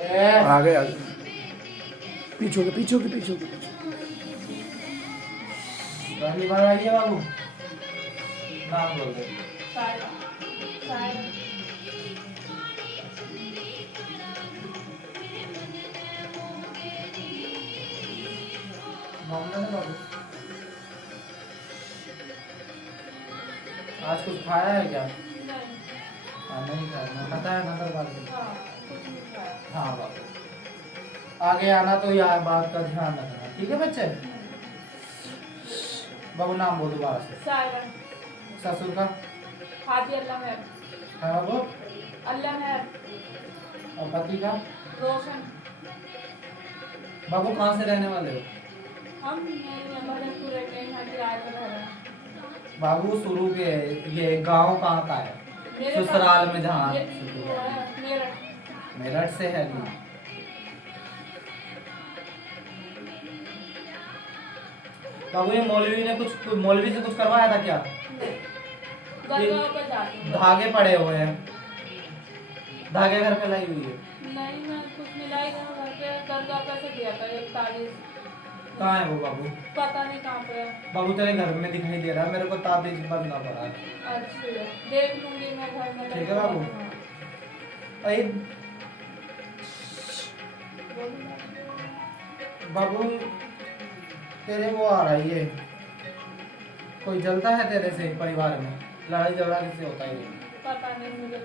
आगे आगे पीछे के पीछे के पीछे के पहली बार आई है बाबू, नाम बोल दे। मामला है बाबू, आज कुछ खाया है क्या? हाँ नहीं खाया, पता है नंबर बात नहीं। हाँ बाबू, आगे आना तो यार बात का ध्यान रखना, ठीक है बच्चे? बाबू नाम बोल दोबारा से। ससुर का? हाथी अल्लाह मेहर। है बाबू? अल्लाह मेहर। और पति का? रोशन। बाबू कहाँ से रहने वाले हो? हम भजनपुर रहते हैं, यहाँ किराए पर रह रहे हैं। बाबू शुरू के ये गांव कहाँ का है? ससुराल में जहाँ मेरठ। मेरठ से है नहीं। बाबू ये मौलवी से कुछ करवाया था क्या? दरगाह पर जाते हैं। धागे पड़े हुए हैं, धागे घर पे लाई हुई है। नहीं मैं कुछ मिलाई नहीं, घर पे दरगाह पर से दिया था एक ताबीज। कहाँ है वो बाबू? पता नहीं कहाँ पे है। बाबू तेरे घर में दिखाई दे रहा है मेरे को, ताबीज बनना पड़ा है। अच्छा देख लूंगी मैं घर में। ठीक है बाबू। अरे बाबू तेरे वो आ रही है, कोई जलता है तेरे से परिवार में? लड़ाई झगड़ा किससे होता है? पता नहीं मुझे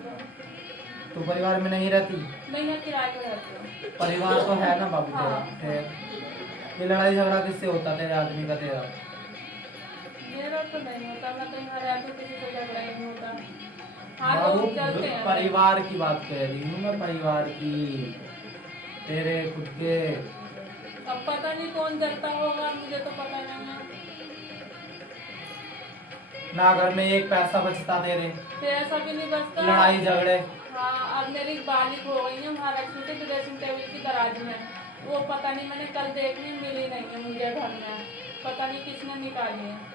तो परिवार में नहीं रहती? नहीं मैं किराए पर रहती हूँ। परिवार तो है ना बाबू तेरा। हाँ। फिर ये लड़ाई झगड़ा किससे होता तेरे आदमी का तेरा? मेरा तो नहीं होता, मैं कहीं घर रहती हूँ, किसी से झगड़ा ही नहीं होता। हाँ बाबू लोग चलते हैं। परिवार की बात कह रही हूँ मैं, परिवार की, तेरे खुद के। अब पता नहीं कौन जलता होगा, मुझे तो पता नहीं है। ना घर में एक पैसा बचता तेरे, पैसा भी नहीं बचता। लड़ाई झगड़े। हाँ अब मेरी बालिक हो गई है महालक्ष्मी के ड्रेसिंग टेबल की दराज में, वो पता नहीं मैंने कल देखनी मिली नहीं है मुझे घर में, पता नहीं किसने निकाली है।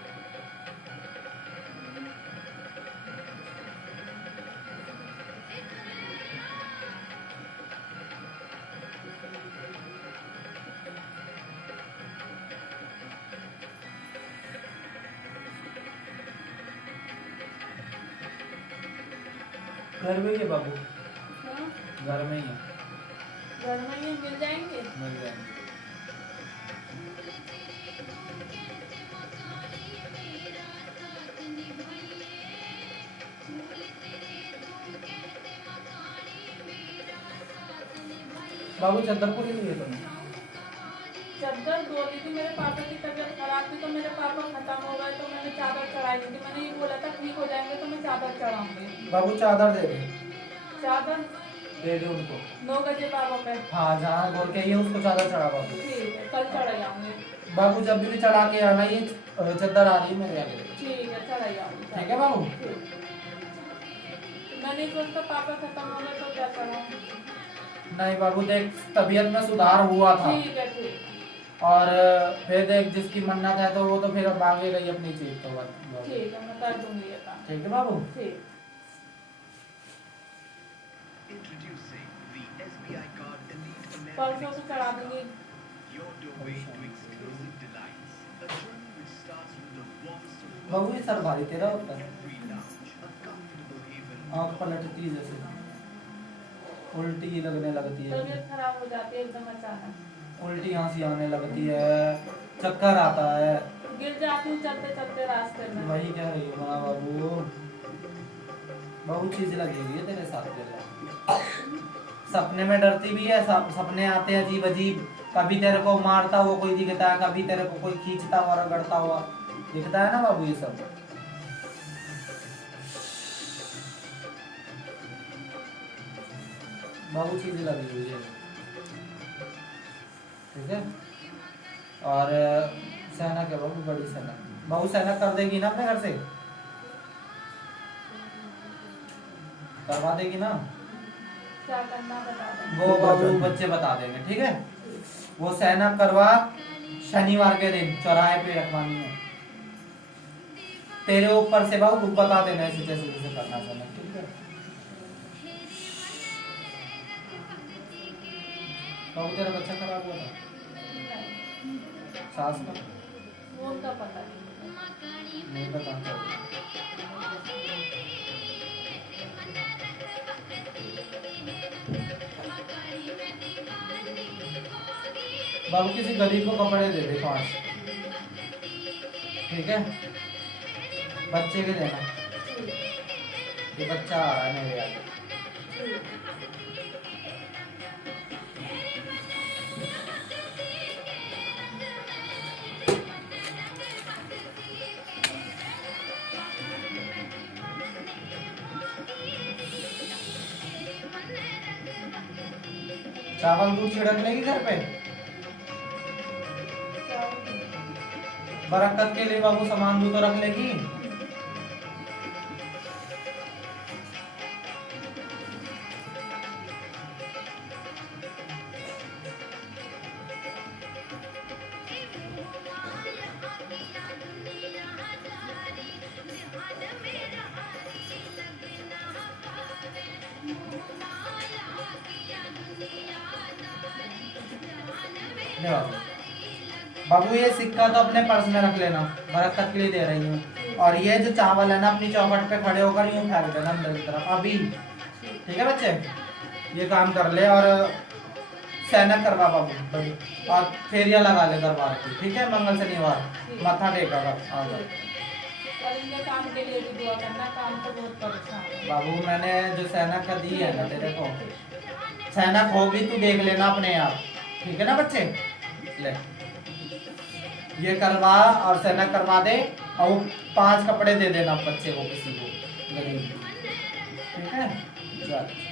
घर में ही है बाबू, हाँ? घर में ही है। घर में ये मिल जाएंगे। मिल जाएंगे। बाबू चादर को नहीं लिए तुमने? चादर दो दी थी, मेरे पापा की तबीयत खराब थी तो मेरे पापा खत्म हो गए तो मैंने चादर चढ़ाई थी। मैंने ये बोला था ठीक हो जाएंगे तो मैं चादर चढ़ाऊंगी। बाबू चादर दे दे, चादर दे दे उनको। 9 बजे पापा पे। हाँ जहाँ बोल के ये उसको चादर चढ़ा बाबू। ठीक है कल चढ़ा जाऊंगी। बाबू जब भी चढ़ा के आना, ये चादर आ रही है मेरे आगे। ठीक है चढ़ा जाऊंगी। ठीक है बाबू। मैं नहीं सोचता पापा खत्म हो गए तो क्या चढ़ाऊंगी। नहीं बाबू देख, तबीयत में सुधार हुआ था। ठीक है ठीक। और फिर देख जिसकी मन्नत है तो वो तो फिर मांगेगा ही अपनी चीज तो बाबू। ठीक है मैं कर दूंगी ये काम। ठीक है बाबू। ठीक। परसों से चढ़ा दूंगी। बाबू ये सर भारी तेरा होता है, आँख पलटती है जैसे, उल्टी लगने लगती है, तबीयत खराब हो जाती है एकदम अचानक, उल्टी हाँसी आने लगती है, चक्कर आता है, गिर जाती हूँ चलते चलते रास्ते में। वही कह रही हूँ ना बाबू, बहुत चीज लगी हुई है तेरे साथ तेरे। सपने में डरती भी है, सपने आते हैं अजीब अजीब, कभी तेरे को मारता हुआ कोई दिखता है, कभी तेरे को कोई खींचता हुआ रगड़ता हुआ दिखता है ना बाबू ये सब। बाबू चीज लगी हुई है, ठीक है। और सहना क्या बाबू, बड़ी सहना बाबू, सहना कर देगी ना अपने घर से, करवा देगी ना? क्या करना बता दो। वो बाबू बच्चे बता देंगे, ठीक है। वो सहना करवा, शनिवार के दिन चौराहे पे रखवानी है, तेरे ऊपर से बाबू बता देना ऐसे जैसे करना चाहिए, ठीक है। बाबू तेरा बच्चा खराब हुआ था सास का वो उनका पता नहीं। नहीं पता था। बाबू किसी गरीब को कपड़े दे दे 5, ठीक है, बच्चे के देना। ये बच्चा आ रहा है मेरे आगे। चावल दूध छिड़क लेगी घर पे बरकत के लिए बाबू, सामान दूध तो रख लेगी। ले बाबू। बाबू ये सिक्का तो अपने पर्स में रख लेना, बरकत के लिए दे रही हूँ। और ये जो चावल है ना अपनी चौखट पे खड़े होकर यूं फेंक देना अंदर की तरफ अभी, ठीक है बच्चे? ये काम कर ले और सैनक करवा बाबू बड़ी, और फेरिया लगा ले दरबार की, ठीक है? मंगल शनिवार माथा टेका कर। और इनके काम के लिए भी दुआ करना, काम तो बहुत परेशान है। बाबू मैंने जो सैनक का दी है ना तेरे को, सैनक होगी तू देख लेना अपने आप, ठीक है ना बच्चे? ले ये करवा और सैनक करवा दे, और 5 कपड़े दे देना बच्चे को, किसी को गरीब, ठीक है? चल।